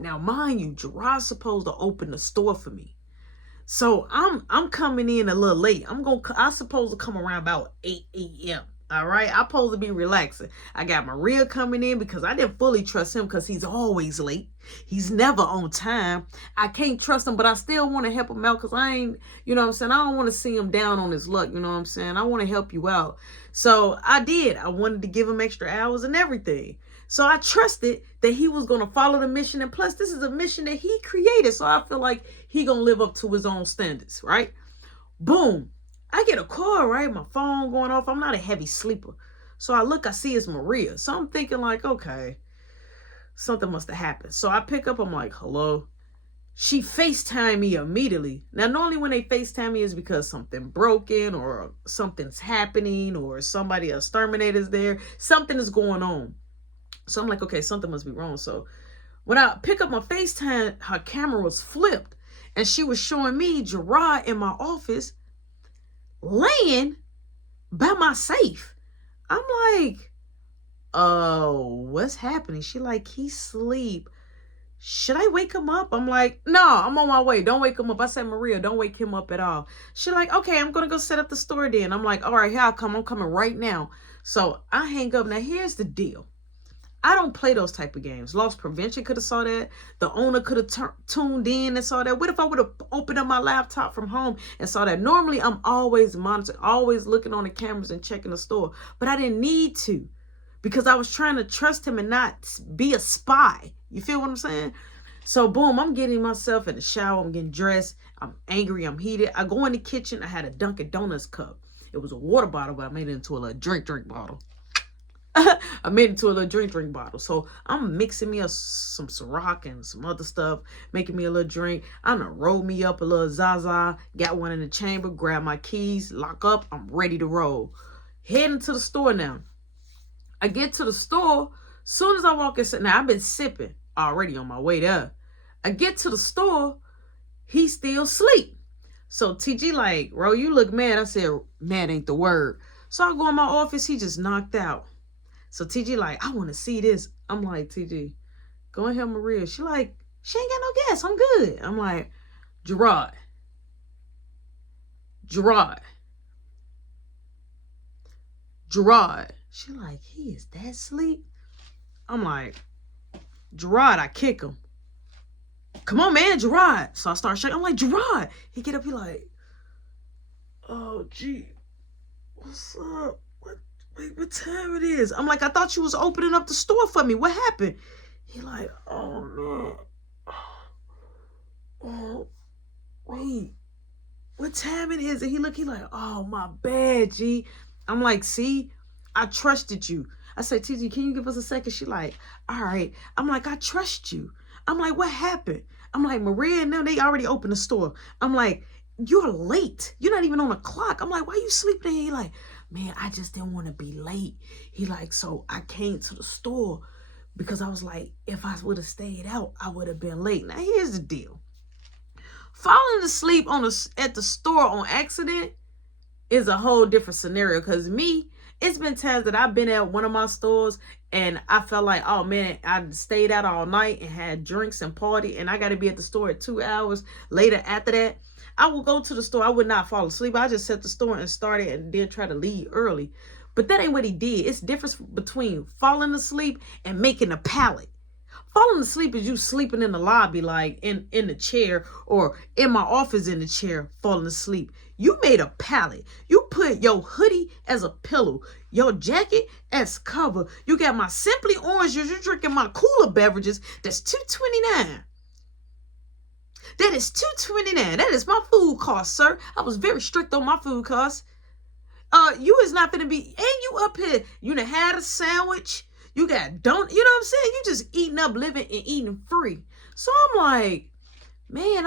Now, mind you, Gerard's supposed to open the store for me. So I'm coming in a little late. I supposed to come around about 8 a.m. All right. I'm supposed to be relaxing. I got Maria coming in because I didn't fully trust him because he's always late. He's never on time. I can't trust him, but I still want to help him out because I ain't, you know what I'm saying? I don't want to see him down on his luck. You know what I'm saying? I want to help you out. So I did. I wanted to give him extra hours and everything. So I trusted that he was going to follow the mission. And plus, this is a mission that he created. So I feel like he going to live up to his own standards, right? Boom. I get a call, right? My phone going off. I'm not a heavy sleeper. So I look, I see it's Maria. So I'm thinking like, okay, something must have happened. So I pick up, I'm like, hello. She FaceTime me immediately. Now, normally when they FaceTime me is because something broken or something's happening or somebody, a exterminator's there. Something is going on. So I'm like, okay, something must be wrong. So when I pick up my FaceTime, her camera was flipped and she was showing me Gerard in my office laying by my safe. I'm like, oh, what's happening? She like, he's asleep. Should I wake him up? I'm like, no, I'm on my way. Don't wake him up. I said, Maria, don't wake him up at all. She like, okay, I'm going to go set up the store then. I'm like, all right, here I come. I'm coming right now. So I hang up. Now, here's the deal. I don't play those type of games. Loss prevention could have saw that. The owner could have tuned in and saw that. What if I would have opened up my laptop from home and saw that? Normally, I'm always monitoring, always looking on the cameras and checking the store. But I didn't need to because I was trying to trust him and not be a spy. You feel what I'm saying? So, boom, I'm getting myself in the shower. I'm getting dressed. I'm angry. I'm heated. I go in the kitchen. I had a Dunkin' Donuts cup. It was a water bottle, but I made it into a little drink bottle. I made it to a little drink bottle. So I'm mixing me up some Ciroc and some other stuff, making me a little drink. I'm gonna roll me up a little Zaza, got one in the chamber, grab my keys, lock up. I'm ready to roll. Heading to the store now. I get to the store. Soon as I walk in, now I've been sipping already on my way there. I get to the store. He's still asleep. So TG like, Ro, you look mad. I said, mad ain't the word. So I go in my office. He just knocked out. So TG like, I want to see this. I'm like, TG, go and help Maria. She like, she ain't got no gas. I'm good. I'm like, Gerard. She like, he is that sleep? I'm like, Gerard, I kick him. Come on, man, Gerard. So I start shaking. I'm like, Gerard. He get up, he like, oh, gee, what's up? Wait, what time it is? I'm like, I thought you was opening up the store for me. What happened? He like, oh, man. Oh, wait. What time it is? And he like, oh, my bad, G. I'm like, see, I trusted you. I said, TG, can you give us a second? She like, all right. I'm like, I trust you. I'm like, what happened? I'm like, Maria and them, they already opened the store. I'm like, you're late. You're not even on the clock. I'm like, why you sleeping here? He like, man, I just didn't want to be late. He like, so I came to the store because I was like, if I would have stayed out, I would have been late. Now, here's the deal. Falling asleep at the store on accident is a whole different scenario because it's been times that I've been at one of my stores and I felt like, oh man, I stayed out all night and had drinks and party and I got to be at the store at 2 hours later after that. I would go to the store. I would not fall asleep. I just set the store and started and then try to leave early. But that ain't what he did. It's difference between falling asleep and making a pallet. Falling asleep is you sleeping in the lobby, like in the chair or in my office in the chair, falling asleep. You made a pallet. You put your hoodie as a pillow, your jacket as cover. You got my Simply Orange juice. You're drinking my cooler beverages. That's $2.29. That is $2.29. That is my food cost, sir. I was very strict on my food costs. You is not gonna be, and you up here. You done had a sandwich. You got don't, you know what I'm saying? You just eating up, living and eating free. So I'm like, man,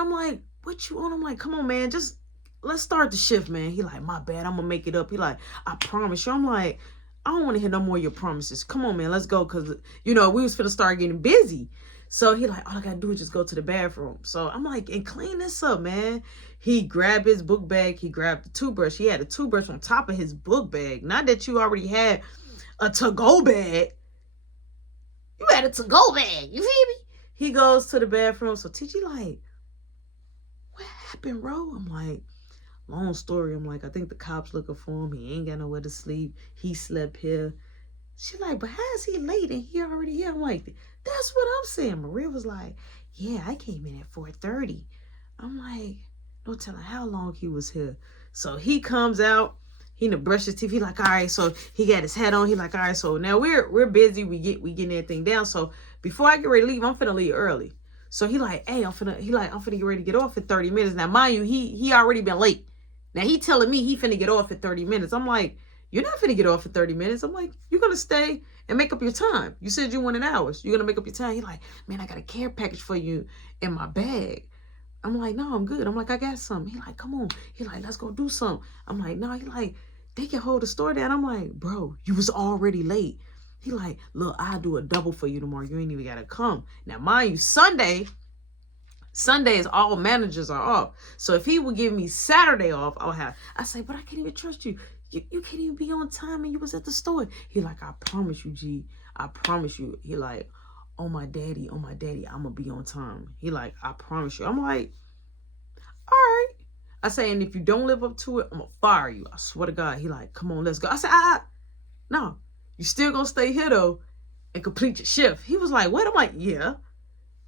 what you on? I'm like, come on, man, just let's start the shift, man. He like, my bad, I'm gonna make it up. He like, I promise you. I'm like, I don't want to hear no more of your promises. Come on, man, let's go. Cause we was finna start getting busy. So he like, all I gotta do is just go to the bathroom. So I'm like, and clean this up, man. He grabbed his book bag. He grabbed the toothbrush. He had a toothbrush on top of his book bag. Not that you already had a to-go bag. You had a to-go bag. You feel me? He goes to the bathroom. So TG like, what happened, bro? I'm like, long story. I'm like, I think the cops looking for him. He ain't got nowhere to sleep. He slept here. She like, but how is he late and he already here? I'm like, that's what I'm saying. Maria was like, yeah, I came in at 4:30. I'm like, no telling how long he was here. So he comes out. He done brush his teeth. He like, all right. So he got his hat on. He like, all right. So now we're busy. We getting everything down. So before I get ready to leave, I'm finna leave early. So he like, hey, I'm finna get ready to get off in 30 minutes. Now, mind you, he already been late. Now he telling me he finna get off in 30 minutes. I'm like, you're not finna get off in 30 minutes. I'm like, you're gonna stay and make up your time. You said you wanted hours. You're gonna make up your time. He like, man, I got a care package for you in my bag. I'm like, no, I'm good. I'm like, I got something. He like, come on. He like, let's go do something. I'm like, no. He like, they can hold the store down. I'm like, bro, you was already late. He like, look, I'll do a double for you tomorrow. You ain't even gotta come. Now, mind you, Sundays, all managers are off. So if he would give me Saturday off, I say, but I can't even trust you. You can't even be on time and you was at the store. He like, I promise you, G. I promise you. He like, oh my daddy, I'm gonna be on time. He like, I promise you. I'm like, all right. I say, and if you don't live up to it, I'm gonna fire you. I swear to God. He like, come on, let's go. I said, no, you still gonna stay here though and complete your shift. He was like, what? I'm like, yeah.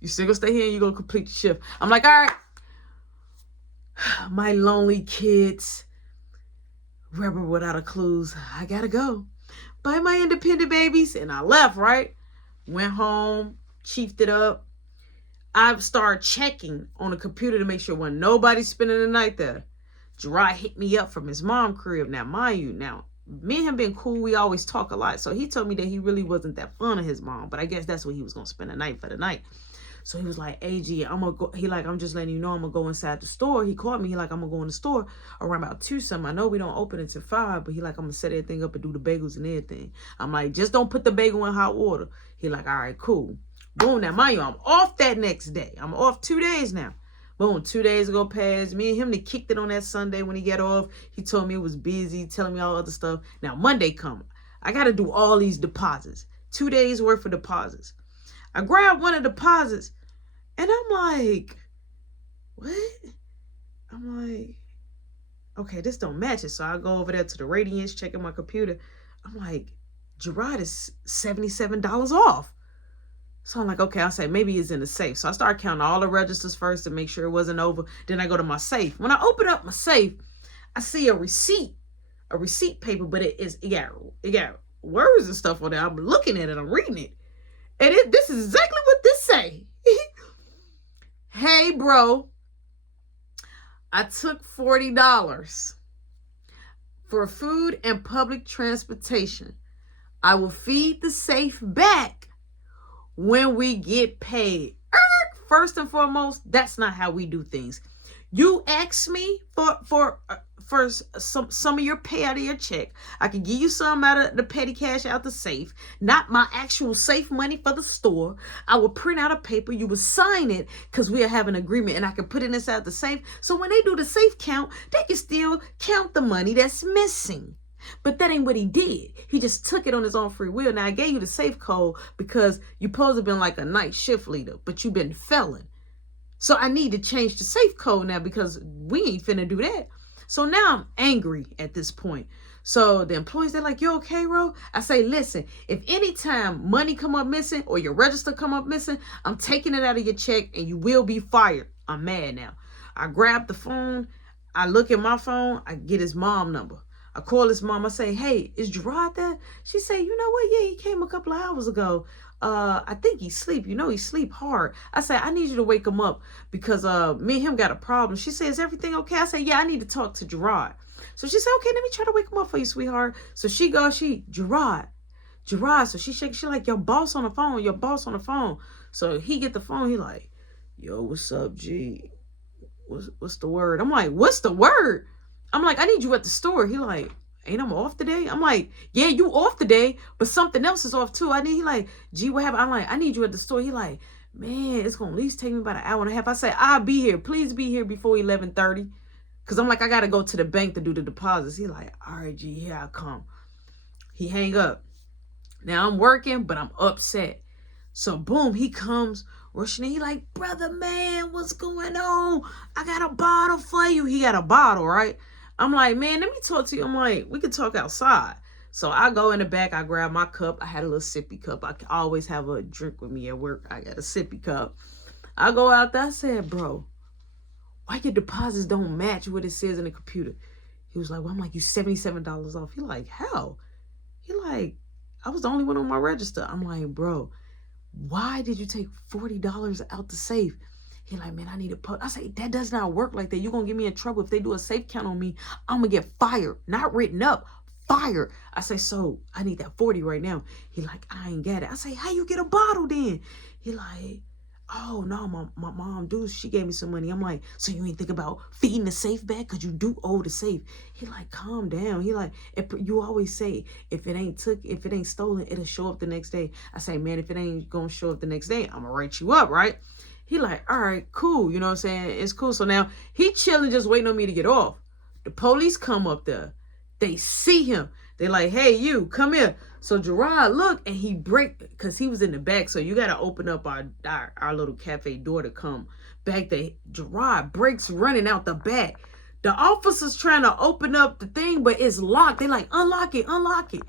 You still gonna stay here and you gonna complete your shift. I'm like, all right. My lonely kids, rebel without a clues. I gotta go. Bye, my independent babies. And I left, right? Went home, chiefed it up. I started checking on the computer to make sure when nobody's spending the night there. Gerard hit me up from his mom crib. Now, mind you, me and him been cool. We always talk a lot. So he told me that he really wasn't that fond of his mom. But I guess that's where he was going to spend the night for the night. So he was like, AG, I'm going to go. He like, I'm just letting you know I'm going to go inside the store. He called me. He like, I'm going to go in the store around about 2 something. I know we don't open until 5, but he like, I'm going to set everything up and do the bagels and everything. I'm like, just don't put the bagel in hot water. He like, all right, cool. Boom. Now, mind you, I'm off that next day. I'm off 2 days now. Boom. 2 days go past. Me and him, they kicked it on that Sunday when he got off. He told me it was busy, telling me all other stuff. Now, Monday come. I got to do all these deposits. 2 days worth of deposits. I grabbed one of the deposits and I'm like, what? I'm like, okay, this don't match it. So I go over there to the Radiance, checking my computer. I'm like, Gerard is $77 off. So I'm like, okay, I'll say maybe it's in the safe. So I start counting all the registers first to make sure it wasn't over. Then I go to my safe. When I open up my safe, I see a receipt paper, but it got words and stuff on there. I'm looking at it, I'm reading it. And this is exactly what this say. Hey, bro, I took $40 for food and public transportation. I will feed the safe back when we get paid. First and foremost, that's not how we do things. You ask me for some of your pay out of your check. I can give you some out of the petty cash out the safe, not my actual safe money for the store. I will print out a paper. You will sign it because we have an agreement, and I can put it inside the safe. So when they do the safe count, they can still count the money that's missing. But that ain't what he did. He just took it on his own free will. Now, I gave you the safe code because you supposed to have been like a night shift leader, but you've been felon. So I need to change the safe code now because we ain't finna do that. So now I'm angry at this point. So the employees, they're like, you okay, Ro? I say, listen, if anytime money come up missing or your register come up missing, I'm taking it out of your check and you will be fired. I'm mad now. I grab the phone. I look at my phone. I get his mom number. I call his mom. I say, hey, is Gerard there? She say, you know what? Yeah, he came a couple of hours ago. I think he sleep. You know, he sleep hard. I say, I need you to wake him up because me and him got a problem. She says, is everything okay? I say, yeah, I need to talk to Gerard. So she said, okay, let me try to wake him up for you, sweetheart. So she goes, Gerard. So she like, your boss on the phone. So he get the phone. He like, yo, what's up, G? What's the word? I'm like, what's the word? I'm like, I need you at the store. He like, ain't I'm off today? I'm like, yeah, you off today, but something else is off too. He like, gee, what happened? I'm like, I need you at the store. He like, man, it's going to at least take me about an hour and a half. I say, I'll be here. Please be here before 11:30. Because I'm like, I got to go to the bank to do the deposits. He like, all right, G, here I come. He hang up. Now I'm working, but I'm upset. So boom, he comes rushing in. He like, brother, man, what's going on? I got a bottle for you. He got a bottle, right? I'm like, man, let me talk to you. I'm like, we could talk outside. So I go in the back. I grab my cup. I had a little sippy cup. I always have a drink with me at work. I got a sippy cup. I go out there. I said, bro, why your deposits don't match what it says in the computer? He was like, well, I'm like, you $77 off. He like, how? He like, I was the only one on my register. I'm like, bro, why did you take $40 out the safe? He like, man, I need a pub. I say, that does not work like that. You're going to get me in trouble. If they do a safe count on me, I'm going to get fired. Not written up, fired. I say, so I need that 40 right now. He like, I ain't got it. I say, how you get a bottle then? He like, oh, no, my mom, dude, she gave me some money. I'm like, so you ain't think about feeding the safe back? Because you do owe the safe. He like, calm down. He like, you always say, if it ain't stolen, it'll show up the next day. I say, man, if it ain't going to show up the next day, I'm going to write you up, right? He like, all right, cool. You know what I'm saying? It's cool. So now he chilling, just waiting on me to get off. The police come up there. They see him. They like, hey, you, come here. So Gerard look, and he break, because he was in the back. So you got to open up our little cafe door to come back there. Gerard breaks running out the back. The officer's trying to open up the thing, but it's locked. They like, unlock it, unlock it.